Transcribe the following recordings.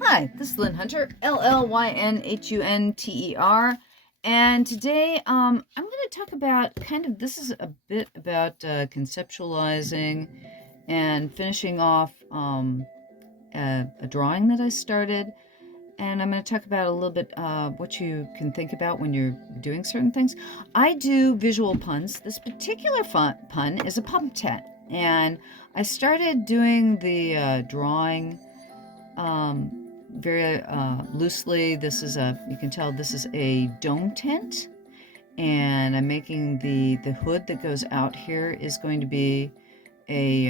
Hi, this is Llyn Hunter, Llynhunter, and today I'm going to talk about this is a bit about conceptualizing and finishing off a drawing that I started, and I'm going to talk about a little bit what you can think about when you're doing certain things. I do visual puns. This particular pun is a Pup Tent, and I started doing the drawing very loosely. This is you can tell this is a dome tent, and I'm making the hood that goes out here is going to be a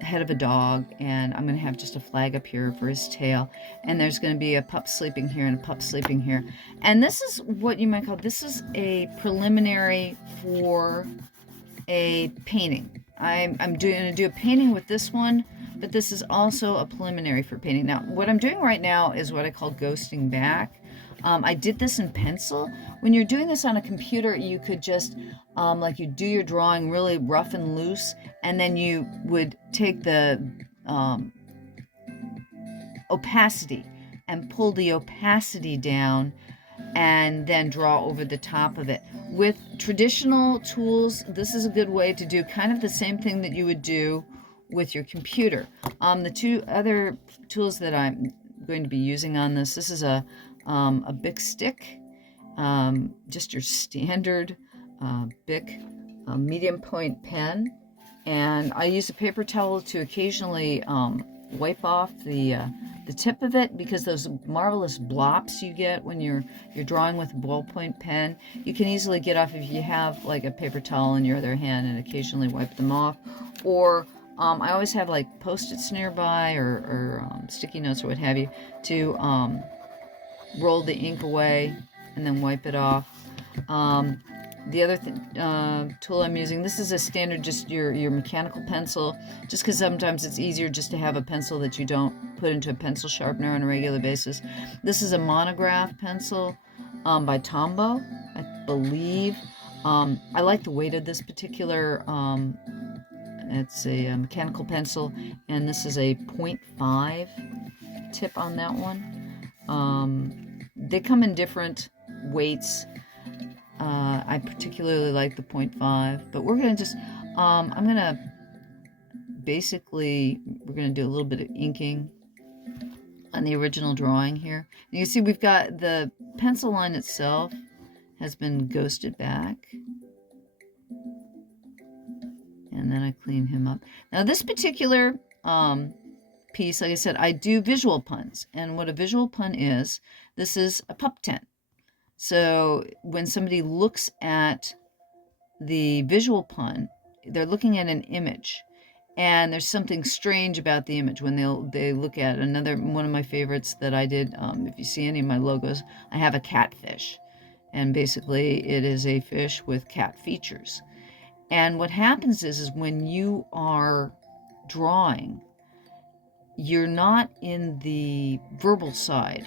head of a dog, and I'm going to have just a flag up here for his tail, and there's going to be a pup sleeping here and a pup sleeping here. And this is what you might call, this is a preliminary for a painting. I'm going to do a painting with this one, but this is also a preliminary for painting. Now, what I'm doing right now is what I call ghosting back. I did this in pencil. When you're doing this on a computer, you could just, like, you do your drawing really rough and loose, and then you would take the opacity and pull the opacity down and then draw over the top of it. With traditional tools, this is a good way to do kind of the same thing that you would do with your computer. The two other tools that I'm going to be using on this is a Bick stick, just your standard Bick medium point pen, and I use a paper towel to occasionally wipe off the tip of it, because those marvelous blops you get when you're drawing with a ballpoint pen, you can easily get off if you have like a paper towel in your other hand and occasionally wipe them off. Or I always have like Post-its nearby, or sticky notes or what have you, to roll the ink away and then wipe it off. The other tool I'm using, this is a standard, just your mechanical pencil, just because sometimes it's easier just to have a pencil that you don't put into a pencil sharpener on a regular basis. This is a monograph pencil by Tombo, I believe. I like the weight of this particular, it's a mechanical pencil, and this is a 0.5 tip on that one. They come in different weights. I particularly like the 0.5, but we're going to just, I'm going to basically, we're going to do a little bit of inking on the original drawing here. And you see we've got the pencil line itself has been ghosted back. And then I clean him up. Now this particular piece, like I said, I do visual puns. And what a visual pun is, this is a pup tent. So when somebody looks at the visual pun, they're looking at an image, and there's something strange about the image when they look at it. Another one of my favorites that I did, if you see any of my logos, I have a catfish, and basically it is a fish with cat features. And what happens is when you are drawing, you're not in the verbal side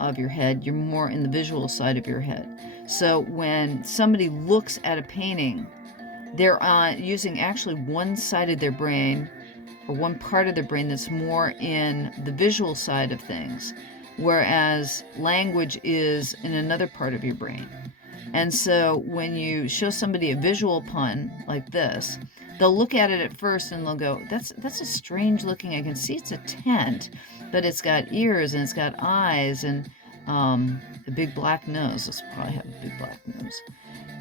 of your head, you're more in the visual side of your head. So when somebody looks at a painting, they're using actually one side of their brain, or one part of their brain, that's more in the visual side of things, whereas language is in another part of your brain. And so when you show somebody a visual pun like this, they'll look at it at first and they'll go, that's a strange looking, I can see it's a tent, but it's got ears and it's got eyes and a big black nose. This will probably have a big black nose.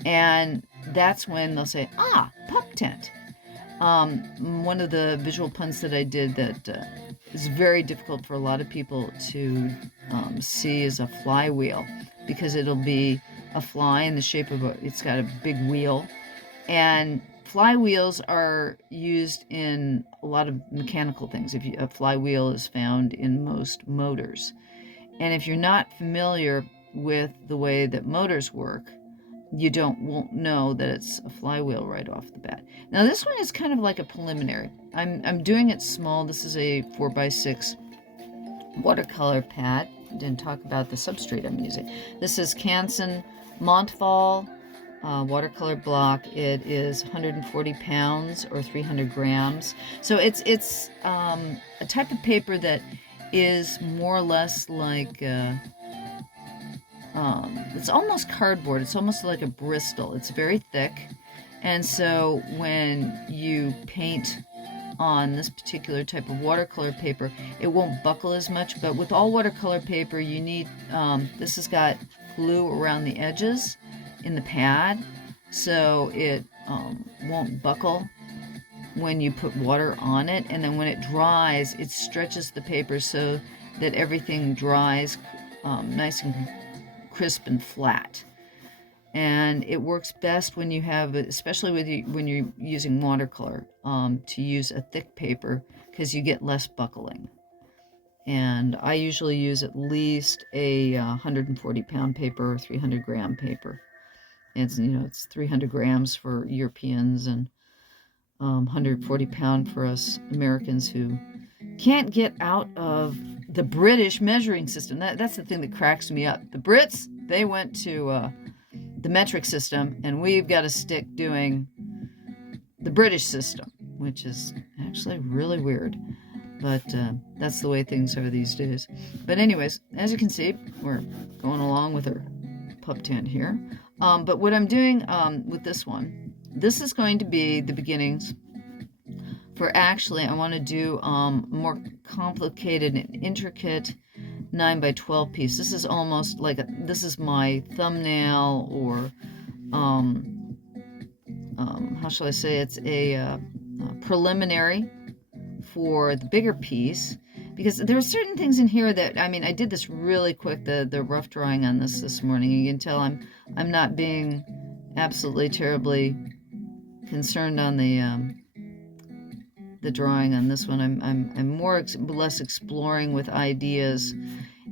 And that's when they'll say, ah, pup tent. One of the visual puns that I did that is very difficult for a lot of people to see is a flywheel, because it'll be a fly in the shape of it's got a big wheel. And flywheels are used in a lot of mechanical things. A flywheel is found in most motors. And if you're not familiar with the way that motors work, you won't know that it's a flywheel right off the bat. Now this one is kind of like a preliminary. I'm doing it small. This is a 4x6 watercolor pad. I didn't talk about the substrate I'm using. This is Canson Montval watercolor block. It is 140 pounds or 300 grams. So it's a type of paper that is more or less like, it's almost cardboard. It's almost like a Bristol. It's very thick. And so when you paint on this particular type of watercolor paper, it won't buckle as much. But with all watercolor paper, you need, this has got glue around the edges in the pad, so it won't buckle when you put water on it. And then when it dries, it stretches the paper so that everything dries nice and crisp and flat. And it works best when you have, especially when you're using watercolor, to use a thick paper, because you get less buckling. And I usually use at least a 140-pound paper or 300-gram paper. It's, you know, it's 300 grams for Europeans and 140-pound for us Americans who can't get out of the British measuring system. That's the thing that cracks me up. The Brits, they went to the metric system, and we've got to stick doing the British system, which is actually really weird. But that's the way things are these days. But anyways, as you can see, we're going along with our Pup Tent here. But what I'm doing with this one, this is going to be the beginnings for, actually, I want to do more complicated and intricate 9x12 piece. This is almost like this is my thumbnail, or how shall I say, it's a preliminary for the bigger piece, because there are certain things in here that, I mean, I did this really quick, the rough drawing on this morning. You can tell I'm not being absolutely terribly concerned on the drawing on this one. I'm more less exploring with ideas.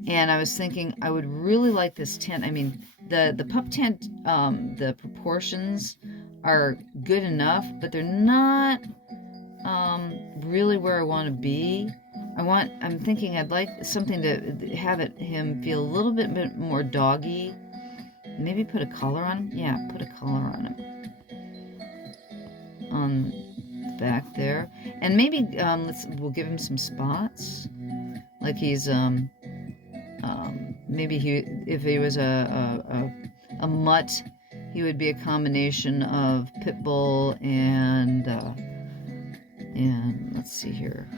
And I was thinking I would really like this tent. I mean, the Pup Tent, the proportions are good enough, but they're not really where I want to be. I'm thinking I'd like something to have him feel a little bit more doggy. Maybe put a collar on him. Yeah, put a collar on him. On the back there. And maybe we'll give him some spots. Like he's maybe if he was a mutt, he would be a combination of pit bull and let's see here,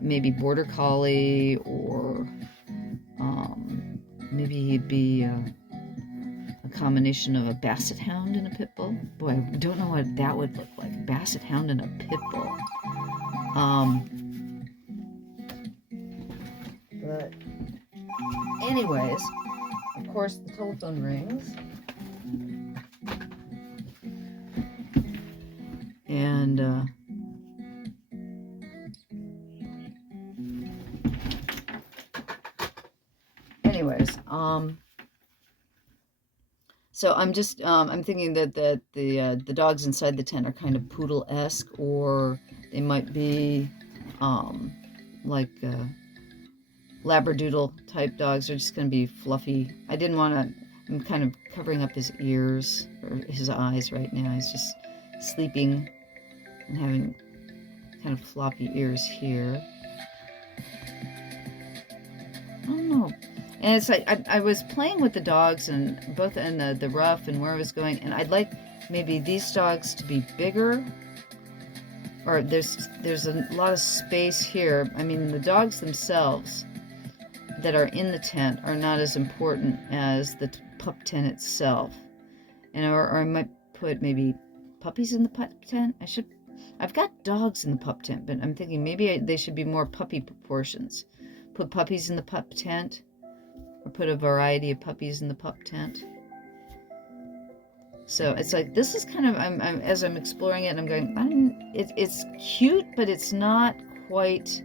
maybe border collie, or maybe he'd be a combination of a basset hound and a pit bull. Boy, I don't know what that would look like. A basset hound and a pit bull. But anyways, of course, the telephone rings. And anyways, so I'm just I'm thinking that the dogs inside the tent are kind of poodle-esque, or they might be like Labradoodle type dogs. Are just going to be fluffy. I didn't want to. I'm kind of covering up his ears or his eyes right now. He's just sleeping and having kind of floppy ears here. I don't know. And it's like I was playing with the dogs, and both in the rough and where I was going, and I'd like maybe these dogs to be bigger, or there's a lot of space here. I mean, the dogs themselves that are in the tent are not as important as the pup tent itself. And or I might put maybe puppies in the pup tent. I've got dogs in the pup tent, but I'm thinking maybe they should be more puppy proportions. Put puppies in the pup tent, or put a variety of puppies in the pup tent. So it's like, this is kind of, as I'm exploring it, and I'm going, it's cute, but it's not quite,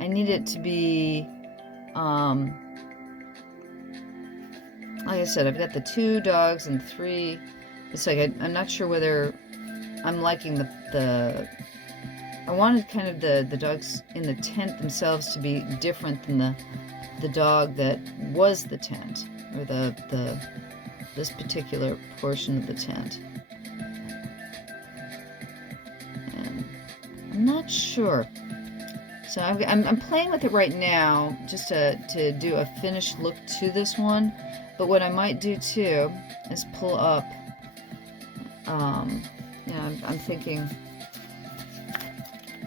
I need it to be, like I said, I've got the 2 dogs and 3, it's like, I'm not sure whether I'm liking the I wanted kind of the dogs in the tent themselves to be different than the dog that was the tent, or this particular portion of the tent. And I'm not sure. So So I'm playing with it right now just to do a finished look to this one. But what I might do too is pull up, you know, I'm thinking,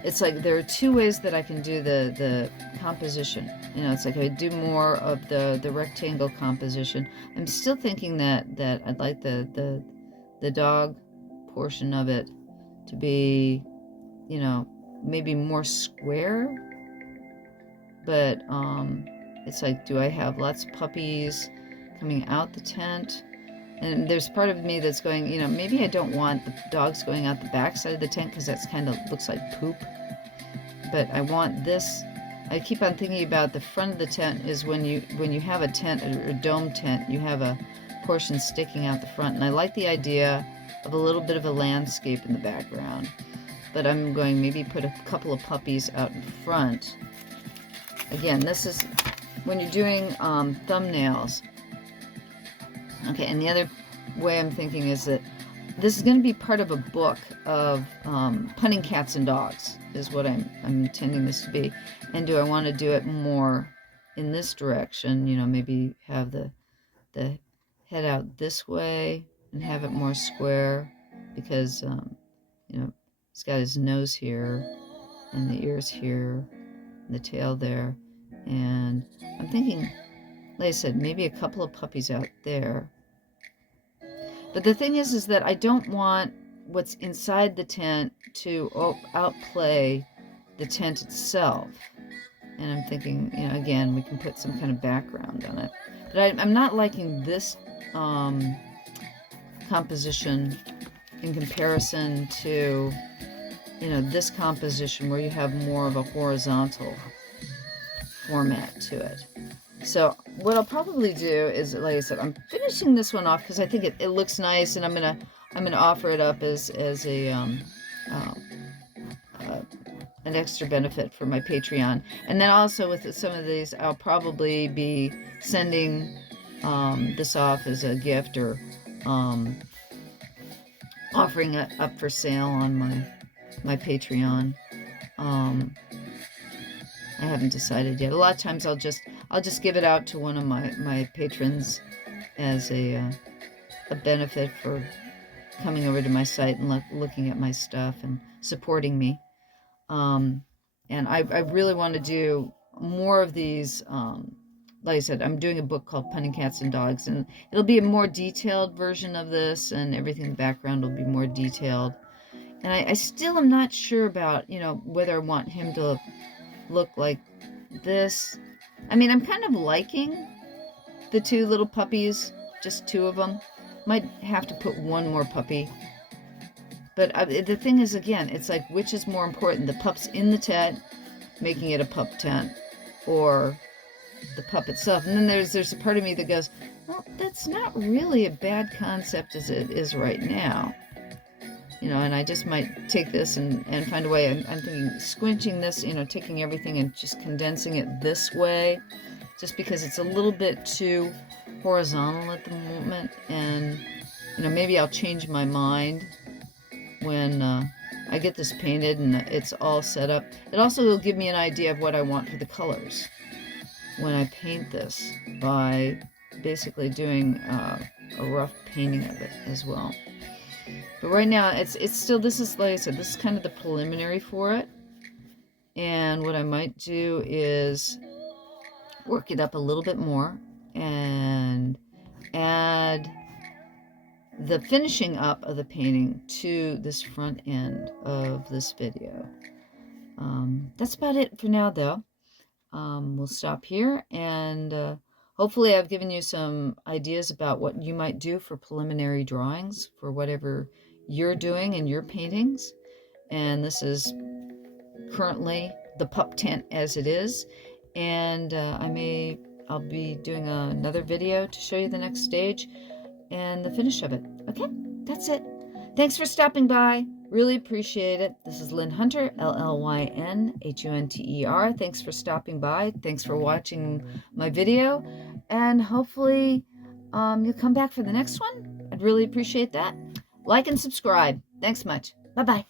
it's like there are two ways that I can do the composition. You know, it's like I do more of the rectangle composition. I'm still thinking that I'd like the dog portion of it to be, you know, maybe more square. But it's like, do I have lots of puppies coming out the tent? And there's part of me that's going, you know, maybe I don't want the dogs going out the back side of the tent because that's kind of looks like poop. But I want this. I keep on thinking about the front of the tent is when you have a tent, a dome tent, you have a portion sticking out the front. And I like the idea of a little bit of a landscape in the background. But I'm going maybe put a couple of puppies out in front. Again, this is when you're doing thumbnails. Okay, and the other way I'm thinking is that this is going to be part of a book of punning cats and dogs, is what I'm intending this to be. And do I want to do it more in this direction? You know, maybe have the head out this way and have it more square, because you know, he's got his nose here and the ears here and the tail there. And I'm thinking, like I said, maybe a couple of puppies out there. But the thing is that I don't want what's inside the tent to outplay the tent itself. And I'm thinking, you know, again, we can put some kind of background on it. But I'm not liking this composition in comparison to, you know, this composition where you have more of a horizontal format to it. So what I'll probably do is, like I said, I'm finishing this one off because I think it looks nice, and I'm gonna offer it up as a an extra benefit for my Patreon. And then also with some of these, I'll probably be sending this off as a gift, or offering it up for sale on my Patreon. I haven't decided yet. A lot of times I'll just give it out to one of my patrons as a benefit for coming over to my site and looking at my stuff and supporting me. And I really want to do more of these. Like I said, I'm doing a book called Punning Cats and Dogs, and it'll be a more detailed version of this, and everything in the background will be more detailed. And I still am not sure about, you know, whether I want him to look like this. I mean, I'm kind of liking the two little puppies, just two of them. Might have to put one more puppy. But the thing is, again, it's like, which is more important? The pups in the tent, making it a pup tent, or the pup itself? And then there's a part of me that goes, well, that's not really a bad concept as it is right now. You know, and I just might take this and find a way. I'm thinking squinching this, you know, taking everything and just condensing it this way, just because it's a little bit too horizontal at the moment. And, you know, maybe I'll change my mind when I get this painted and it's all set up. It also will give me an idea of what I want for the colors when I paint this, by basically doing a rough painting of it as well. But right now, it's still, this is, like I said, this is kind of the preliminary for it. And what I might do is work it up a little bit more and add the finishing up of the painting to this front end of this video. That's about it for now, though. We'll stop here, and hopefully I've given you some ideas about what you might do for preliminary drawings for whatever you're doing in your paintings. And this is currently the pup tent as it is, and I'll be doing another video to show you the next stage and the finish of it. Okay, that's it. Thanks for stopping by. Really appreciate it. This is Llyn Hunter, LLYNHUNTER. Thanks for stopping by. Thanks for watching my video, and hopefully you'll come back for the next one. I'd really appreciate that. Like and subscribe. Thanks much. Bye-bye.